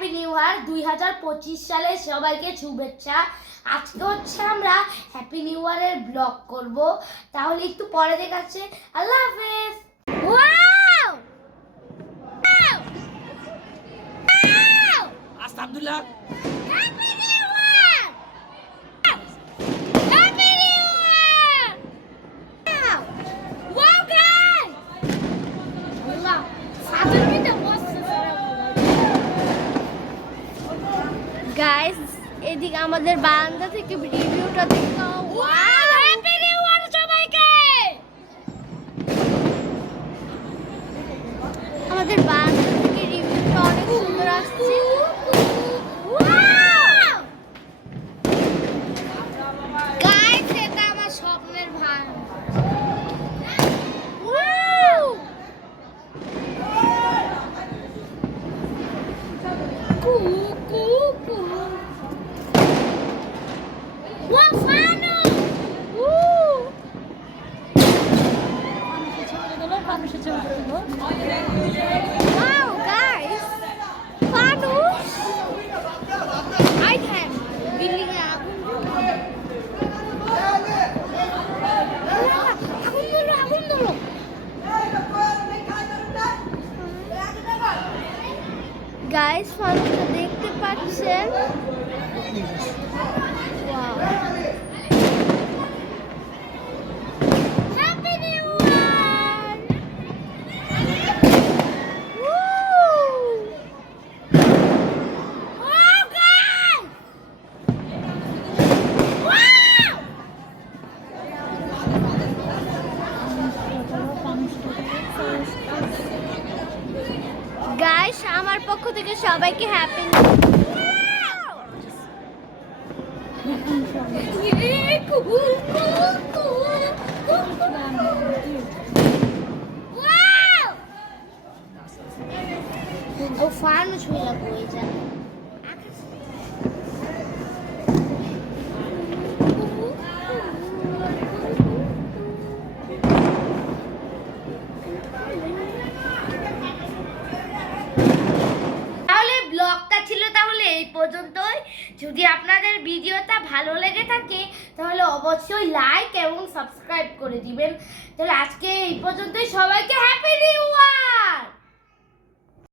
Happy new ইয়ার 2025 সালে সবাইকে শুভেচ্ছা। আজকে হচ্ছে আমরা হ্যাপি নিউ ইয়ারের ব্লগ করব, তাহলে একটু পরে দেখাচ্ছে। আল্লাহ হাফেজ। ওয়াও আস্তাগফিরুল্লাহ। Happy new year, happy new year. Wow guys, Allah সাথে মিটা বসছে গাইস। এদিকে আমাদের বারান্দা থেকে রিভিউটা দেখো। ওয়াও হ্যাপি নিউ ইয়ার সবাইকে। আমাদের বারান্দা থেকে রিভিউটা অনেক সুন্দর আসছে। ওয়াও গাইস, এটা আমার স্বপ্নের বারান্দা। ওয়াও কু কু কু। Wow, Fano! Woo! Wow, guys! Fano! I can building up. আগুন ধরো। Guys, ফানুটা দেখতে পাচ্ছেন? Wow. Happy New Year! Woo! Wow, guys! Wow! Guys, আমার পক্ষ থেকে সবাইকে হ্যাপি নিউ ও ফার্ম ছুঁয়ে বই যায়। ব্লগটা ছিল তাহলে এই পর্যন্তই। যদি আপনাদের ভিডিওটা ভালো লেগে থাকে তাহলে অবশ্যই লাইক এবং সাবস্ক্রাইব করে দিবেন। তাহলে আজকে এই পর্যন্তই, সবাইকে হ্যাপি নিউ ইয়ার।